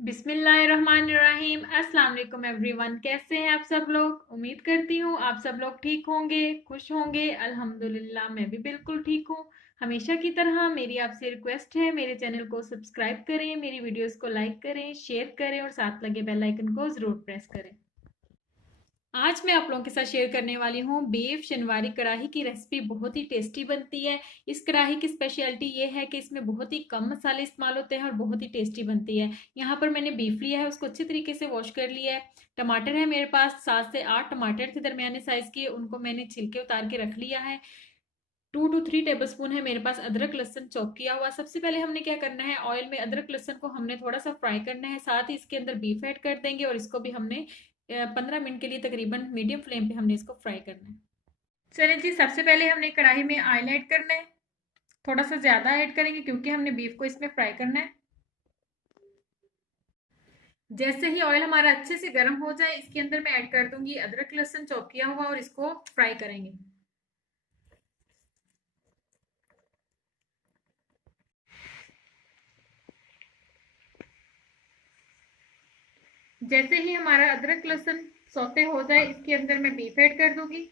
बिस्मिल्लाहिर्रहमानिर्रहीम। अस्सलाम वालेकुम एवरीवन। कैसे हैं आप सब लोग? उम्मीद करती हूँ आप सब लोग ठीक होंगे, खुश होंगे। अल्हम्दुलिल्लाह मैं भी बिल्कुल ठीक हूँ। हमेशा की तरह मेरी आपसे रिक्वेस्ट है, मेरे चैनल को सब्सक्राइब करें, मेरी वीडियोस को लाइक करें, शेयर करें और साथ लगे बेल आइकन को ज़रूर प्रेस करें। आज मैं आप लोगों के साथ शेयर करने वाली हूँ बीफ शनवारी कढ़ाई की रेसिपी। बहुत ही टेस्टी बनती है। इस कढ़ाई की स्पेशलिटी ये है कि इसमें बहुत ही कम मसाले इस्तेमाल होते हैं और बहुत ही टेस्टी बनती है। यहाँ पर मैंने बीफ लिया है, उसको अच्छे तरीके से वॉश कर लिया है। टमाटर है मेरे पास, 7 से 8 टमाटर थे दरमियाने साइज के, उनको मैंने छिलके उतार के रख लिया है। 2 to 3 टेबल स्पून है मेरे पास अदरक लहसुन चॉप किया हुआ। सबसे पहले हमने क्या करना है, ऑयल में अदरक लहसुन को हमने थोड़ा सा फ्राई करना है, साथ ही इसके अंदर बीफ ऐड कर देंगे और इसको भी हमने 15 मिनट के लिए तकरीबन मीडियम फ्लेम पे हमने इसको फ्राई करना है। चलिए जी, सबसे पहले हमने कढ़ाई में ऑयल ऐड करना है। थोड़ा सा ज़्यादा ऐड करेंगे क्योंकि हमने बीफ को इसमें फ्राई करना है। जैसे ही ऑयल हमारा अच्छे से गर्म हो जाए, इसके अंदर मैं ऐड कर दूंगी अदरक लहसुन चॉप किया हुआ और इसको फ्राई करेंगे। जैसे ही हमारा अदरक लहसुन सौते हो जाए, इसके अंदर मैं बीफ ऐड कर दूंगी।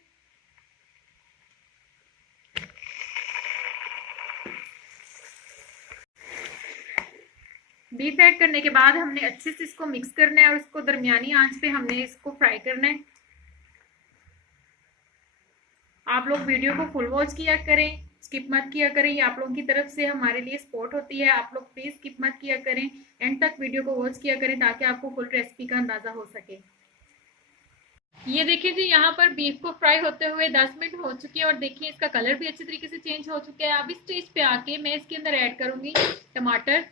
बीफ ऐड करने के बाद हमने अच्छे से इसको मिक्स करना है और इसको दरमियानी आंच पे हमने इसको फ्राई करना है। आप लोग वीडियो को फुल वॉच किया करें, स्किप मत किया करें। ये आप लोगों की तरफ से हमारे लिए सपोर्ट होती है। आप लोग प्लीज स्किप मत किया करें, एंड तक वीडियो को वॉच किया करें ताकि आपको फुल रेसिपी का अंदाजा हो सके। ये देखिए जी, यहाँ पर बीफ को फ्राई होते हुए 10 मिनट हो चुके हैं और देखिए इसका कलर भी अच्छी तरीके से चेंज हो चुका है। अब इस स्टेज पे आके मैं इसके अंदर ऐड करूंगी टमाटर।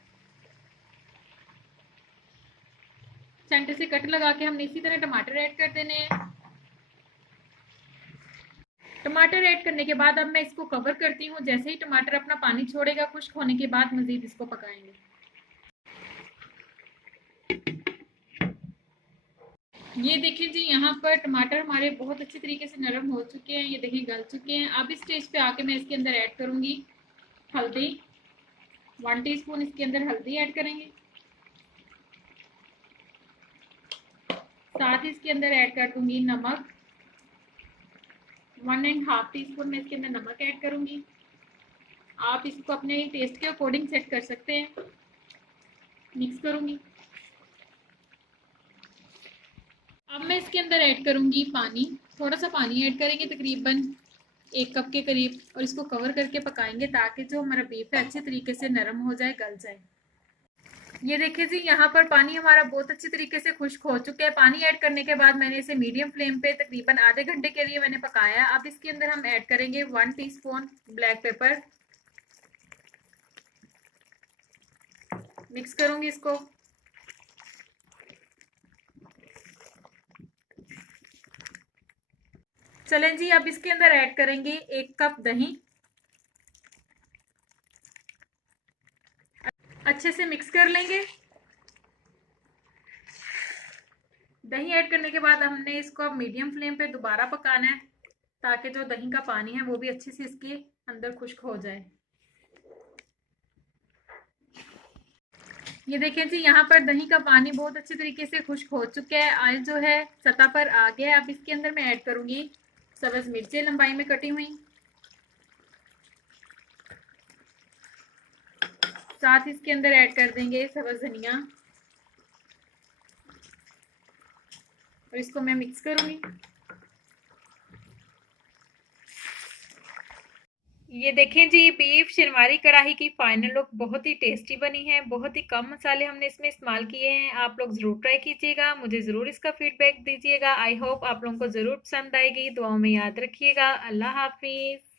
सेंटर से कट लगा के हमने इसी तरह टमाटर ऐड कर देने हैं। टमाटर ऐड करने के बाद अब मैं इसको कवर करती हूँ। जैसे ही टमाटर अपना पानी छोड़ेगा, खुश्क होने के बाद मजीद इसको पकाएंगे। ये देखिए जी, यहाँ पर टमाटर हमारे बहुत अच्छे तरीके से नरम हो चुके हैं। ये देखिए गल चुके हैं। अब इस स्टेज पे आके मैं इसके अंदर ऐड करूंगी हल्दी। 1 टीस्पून इसके अंदर हल्दी ऐड करेंगे। साथ ही इसके अंदर ऐड कर दूंगी नमक। 1.5 टीस्पून में इसके अंदर नमक ऐड करूंगी। आप इसको अपने टेस्ट के अकॉर्डिंग सेट कर सकते हैं। मिक्स करूंगी। अब मैं इसके अंदर ऐड करूंगी पानी। थोड़ा सा पानी ऐड करेंगे, तकरीबन 1 कप के करीब, और इसको कवर करके पकाएंगे ताकि जो हमारा बीफ है अच्छे तरीके से नरम हो जाए, गल जाए। ये देखिए जी, यहाँ पर पानी हमारा बहुत अच्छे तरीके से खुश्क हो चुका है। पानी ऐड करने के बाद मैंने इसे मीडियम फ्लेम पे तकरीबन आधे घंटे के लिए मैंने पकाया। अब इसके अंदर हम ऐड करेंगे 1 टीस्पून ब्लैक पेपर। मिक्स करूंगी इसको। चलें जी, अब इसके अंदर ऐड करेंगे 1 कप दही। अच्छे से मिक्स कर लेंगे। दही ऐड करने के बाद हमने इसको अब मीडियम फ्लेम पे दोबारा पकाना है ताकि जो दही का पानी है वो भी अच्छे से इसके अंदर खुश्क हो जाए। ये देखें जी, यहाँ पर दही का पानी बहुत अच्छे तरीके से खुश्क हो चुका है। ऑयल जो है सतह पर आ गया है। अब इसके अंदर मैं ऐड करूंगी सब्ज मिर्चें लंबाई में कटी हुई। साथ इसके अंदर ऐड कर देंगे सब्ज धनिया और इसको मैं मिक्स करूंगी। ये देखें जी, बीफ शनवारी कढ़ाई की फाइनल लुक बहुत ही टेस्टी बनी है। बहुत ही कम मसाले हमने इसमें इस्तेमाल किए हैं। आप लोग ज़रूर ट्राई कीजिएगा, मुझे ज़रूर इसका फीडबैक दीजिएगा। आई होप आप लोगों को ज़रूर पसंद आएगी। दुआओं में याद रखिएगा। अल्लाह हाफिज़।